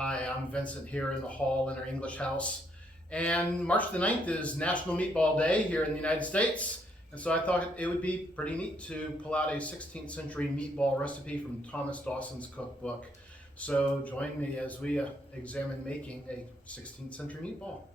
Hi, I'm Vincent here in the hall in our English house. And March the 9th is National Meatball Day here in the United States. And so I thought it would be pretty neat to pull out a 16th century meatball recipe from Thomas Dawson's cookbook. So join me as we examine making a 16th century meatball.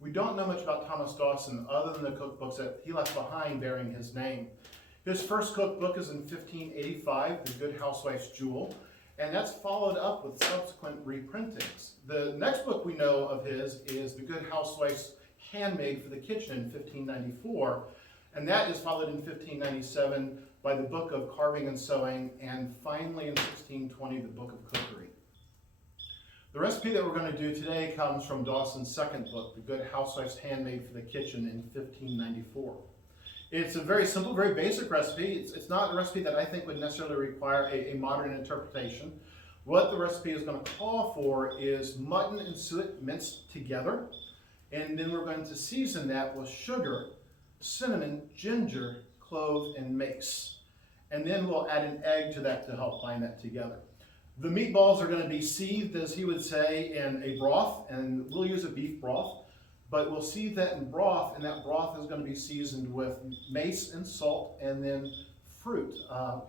We don't know much about Thomas Dawson other than the cookbooks that he left behind bearing his name. His first cookbook is in 1585, The Good Huswife's Jewel, and that's followed up with subsequent reprintings. The next book we know of his is The Good Huswifes Handmaide for the Kitchen in 1594, and that is followed in 1597 by the Book of Carving and Sewing, and finally in 1620 the Book of Cookery. The recipe that we're going to do today comes from Dawson's second book, The Good Huswife's Handmaide for the Kitchen in 1594. It's a very simple, very basic recipe. It's not a recipe that I think would necessarily require a modern interpretation. What the recipe is going to call for is mutton and suet minced together, and then we're going to season that with sugar, cinnamon, ginger, clove, and mace. And then we'll add an egg to that to help bind that together. The meatballs are going to be seethed, as he would say, in a broth, and we'll use a beef broth, but we'll seethe that in broth, and that broth is going to be seasoned with mace and salt, and then fruit.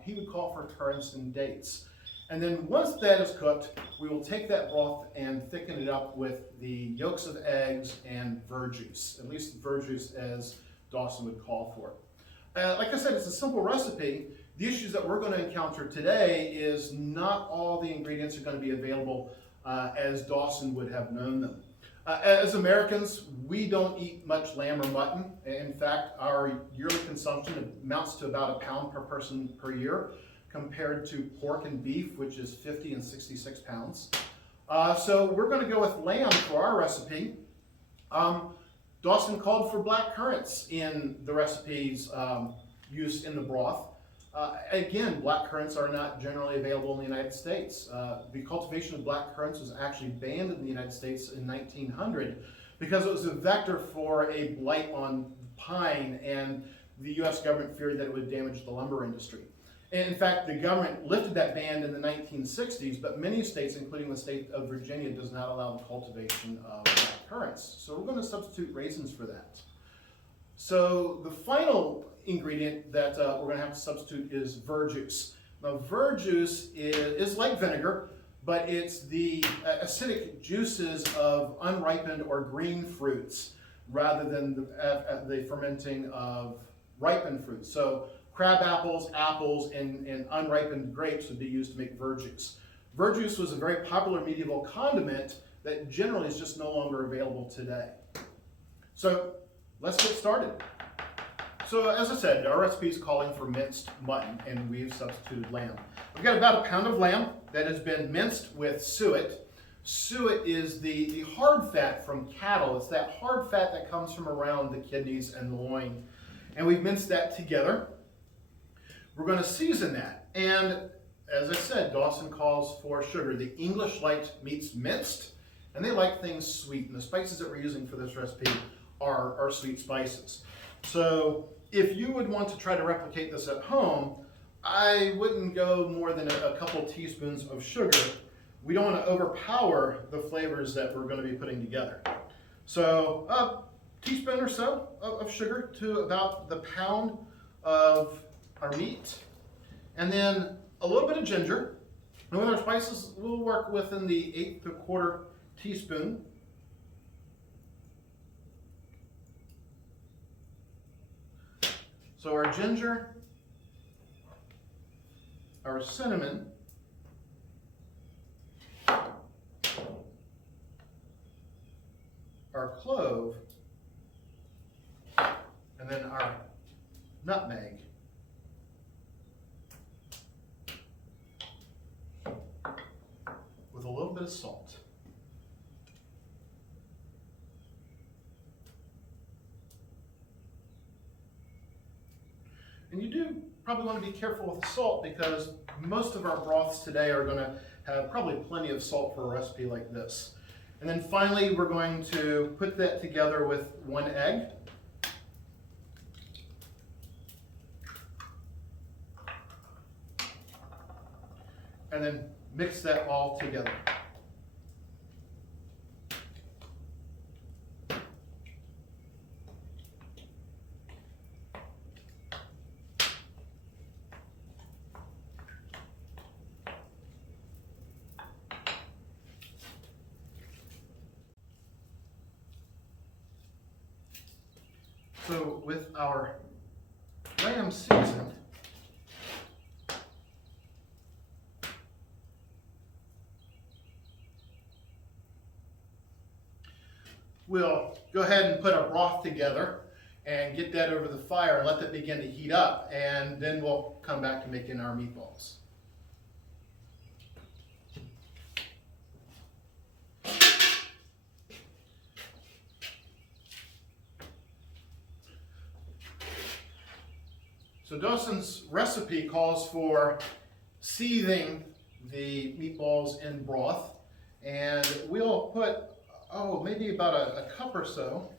He would call for currants and dates. And then once that is cooked, we will take that broth and thicken it up with the yolks of eggs and verjuice, at least verjuice as Dawson would call for it. Like I said, it's a simple recipe. The issues that we're going to encounter today is not all the ingredients are going to be available as Dawson would have known them. As Americans, we don't eat much lamb or mutton. In fact, our yearly consumption amounts to about a pound per person per year, compared to pork and beef, which is 50 and 66 pounds. So we're going to go with lamb for our recipe. Dawson called for black currants in the recipe's use in the broth. Again, black currants are not generally available in the United States. The cultivation of black currants was actually banned in the United States in 1900 because it was a vector for a blight on pine, and the U.S. government feared that it would damage the lumber industry. And in fact, the government lifted that ban in the 1960s, but many states, including the state of Virginia, does not allow the cultivation of black currants. So we're going to substitute raisins for that. So the final ingredient that we're going to have to substitute is verjuice. Now, verjuice is like vinegar, but it's the acidic juices of unripened or green fruits rather than the fermenting of ripened fruits. So crab apples, apples, and unripened grapes would be used to make verjuice. Verjuice was a very popular medieval condiment that generally is just no longer available today. So let's get started. So as I said, our recipe is calling for minced mutton, and we've substituted lamb. We've got about a pound of lamb that has been minced with suet. Suet is the hard fat from cattle. It's that hard fat that comes from around the kidneys and the loin. And we've minced that together. We're going to season that. And as I said, Dawson calls for sugar. The English like meats minced, and they like things sweet. And the spices that we're using for this recipe are sweet spices. So if you would want to try to replicate this at home, I wouldn't go more than a couple teaspoons of sugar. We don't want to overpower the flavors that we're going to be putting together. So a teaspoon or so of sugar to about the pound of our meat. And then a little bit of ginger. And with our spices, we'll work within the 1/8 teaspoon. So our ginger, our cinnamon, our clove, and then our nutmeg. With a little bit of salt. And you do probably want to be careful with the salt because most of our broths today are going to have probably plenty of salt for a recipe like this. And then finally, we're going to put that together with 1 egg. And then mix that all together. So with our lamb seasoned, we'll go ahead and put our broth together and get that over the fire and let that begin to heat up, and then we'll come back to making our meatballs. So Dawson's recipe calls for seething the meatballs in broth, and we'll put, maybe about a cup or so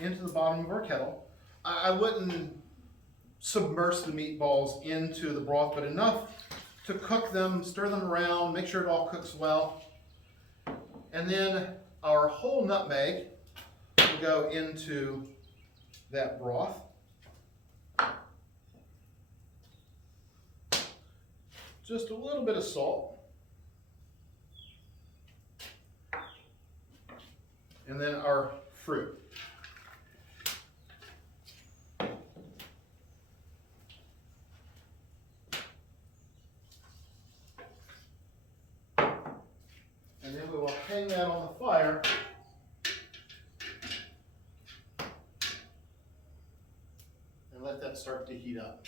into the bottom of our kettle. I wouldn't submerge the meatballs into the broth, but enough to cook them, stir them around, make sure it all cooks well. And then our whole nutmeg will go into that broth. Just a little bit of salt. And then our fruit. And then we will hang that on the fire and let that start to heat up.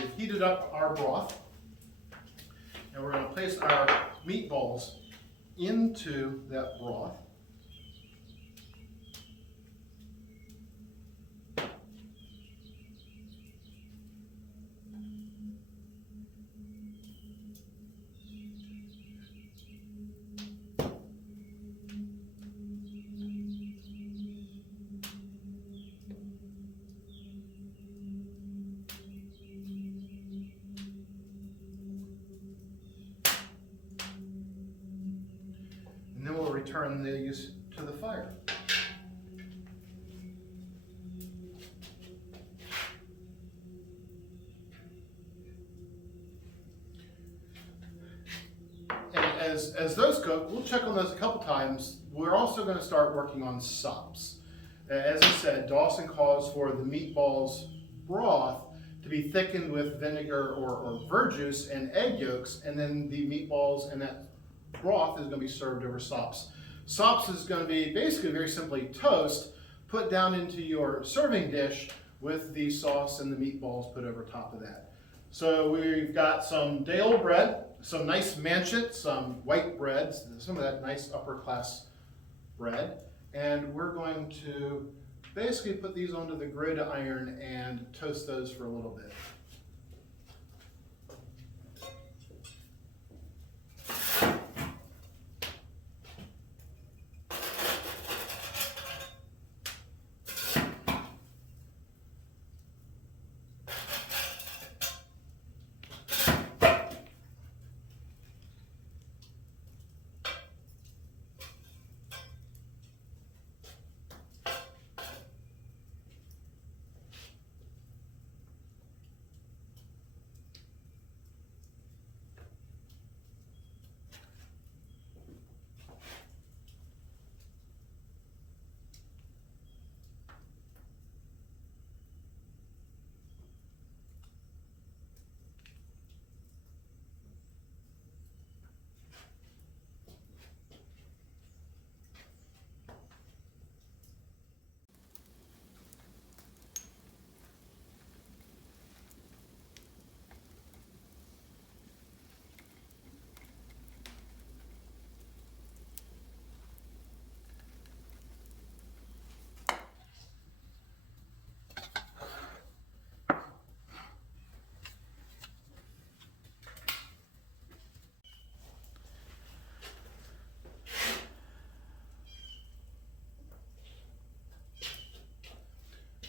We've heated up our broth, and we're going to place our meatballs into that broth. And then we'll return these to the fire. And as those cook, we'll check on those a couple times. We're also going to start working on sops. As I said, Dawson calls for the meatballs broth to be thickened with vinegar or verjuice and egg yolks, and then the meatballs and that broth is going to be served over sops. Sops is going to be basically very simply toast put down into your serving dish with the sauce and the meatballs put over top of that. So we've got some day-old bread, some nice manchet, some white breads, some of that nice upper class bread. And we're going to basically put these onto the gridiron and toast those for a little bit.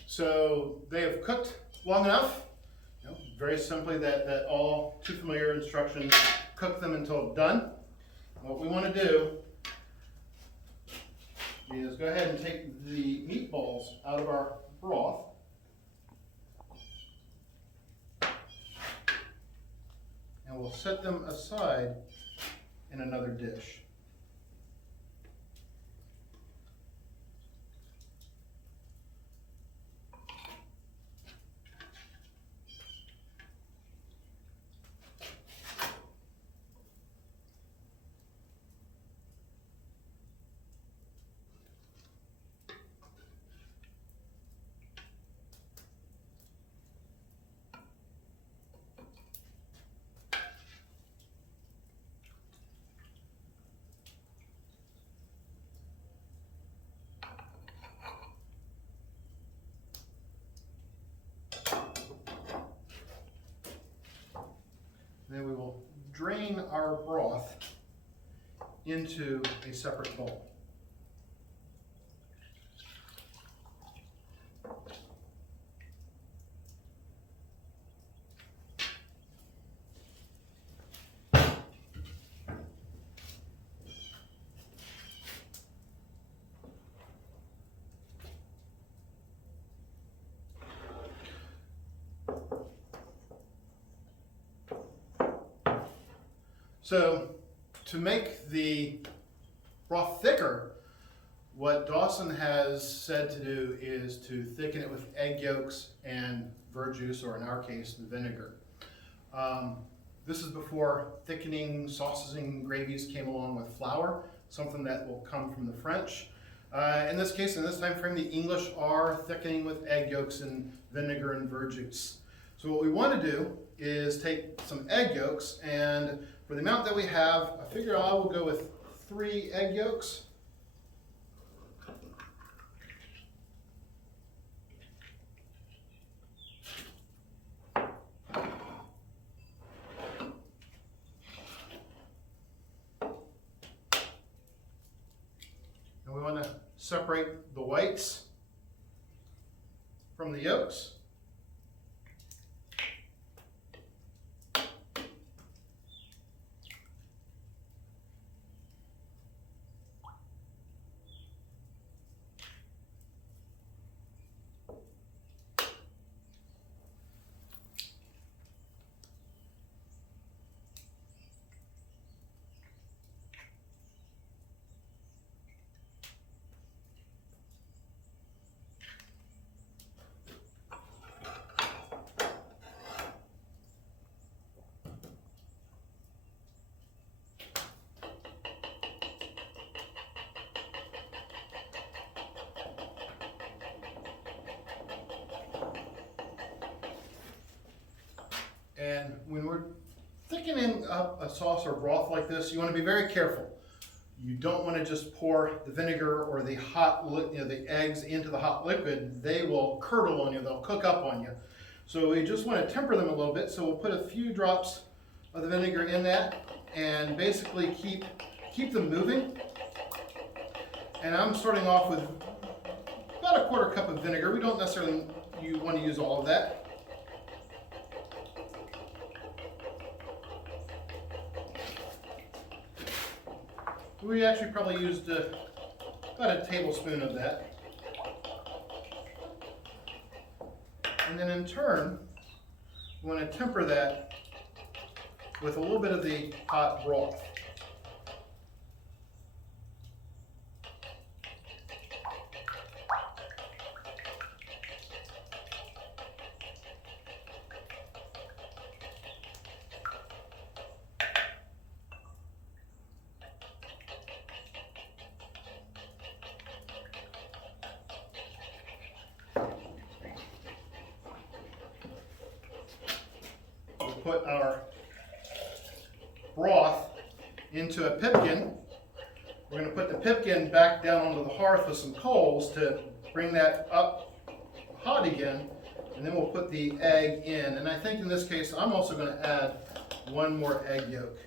So they have cooked long enough, very simply that all too familiar instructions, cook them until done. What we want to do is go ahead and take the meatballs out of our broth. And we'll set them aside in another dish. Then we will drain our broth into a separate bowl. So to make the broth thicker, what Dawson has said to do is to thicken it with egg yolks and verjuice, or in our case, the vinegar. This is before thickening sauces and gravies came along with flour, something that will come from the French. In this case, in this time frame, the English are thickening with egg yolks and vinegar and verjuice. So what we want to do is take some egg yolks, and for the amount that we have, I figure I will go with 3 egg yolks. And we want to separate the whites from the yolks. And when we're thickening up a sauce or broth like this, you want to be very careful. You don't want to just pour the vinegar or the the eggs into the hot liquid. They will curdle on you, they'll cook up on you. So we just want to temper them a little bit. So we'll put a few drops of the vinegar in that and basically keep them moving. And I'm starting off with about a 1/4 cup of vinegar. We don't necessarily want to use all of that. We actually probably used about a tablespoon of that. And then in turn, we want to temper that with a little bit of the hot broth. Put our broth into a pipkin. We're going to put the pipkin back down onto the hearth with some coals to bring that up hot again, and then we'll put the egg in. And I think in this case I'm also going to add one more egg yolk.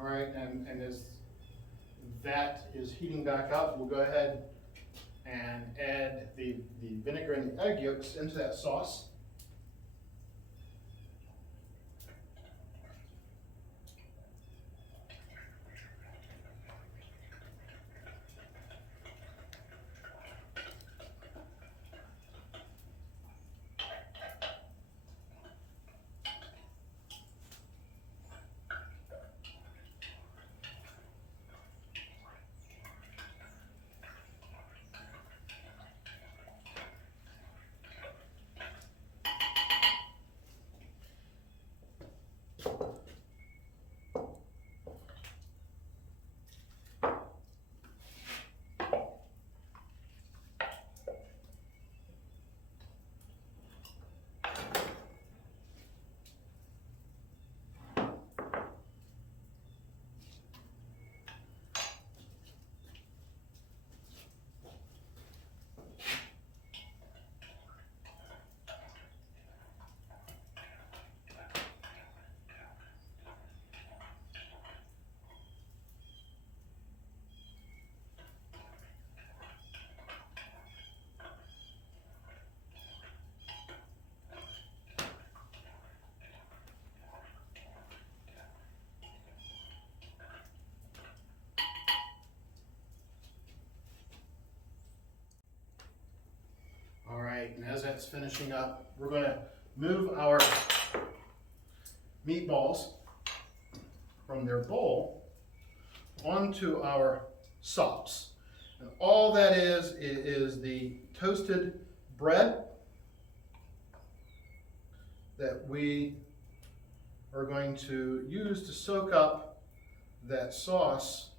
Alright, and as that is heating back up, we'll go ahead and add the vinegar and the egg yolks into that sauce. And as that's finishing up, we're going to move our meatballs from their bowl onto our sops. And all that is the toasted bread that we are going to use to soak up that sauce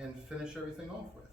and finish everything off with.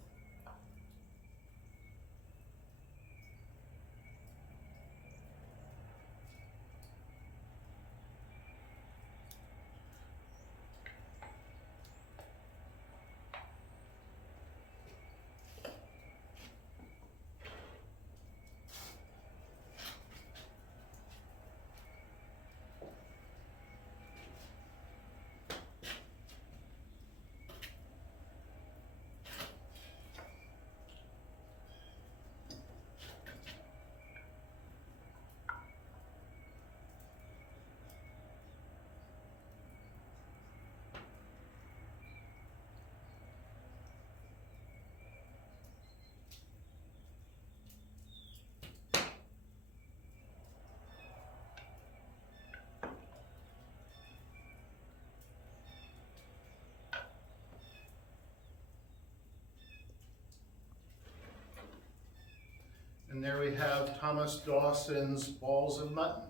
And there we have Thomas Dawson's balls of mutton.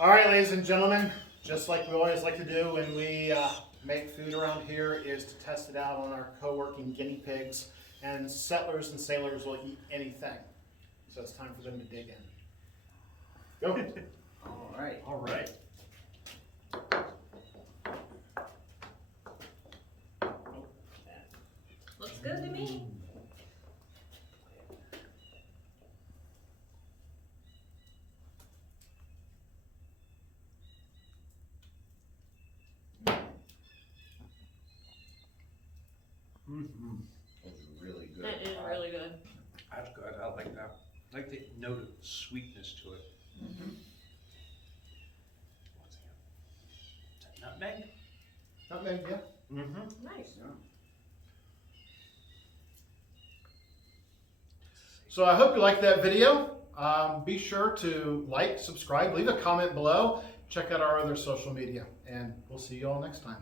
All right, ladies and gentlemen, just like we always like to do when we make food around here is to test it out on our co-working guinea pigs. And settlers and sailors will eat anything. So it's time for them to dig in. Go. All right. All right. Looks good to me. Mm-hmm. It's really good. It is really good. That's good. I like that. I like the note of sweetness to it. Mm-hmm. What's that? Is that nutmeg? Nutmeg, yeah. Mm-hmm. Nice. Yeah. So I hope you liked that video. Be sure to like, subscribe, leave a comment below. Check out our other social media, and we'll see you all next time.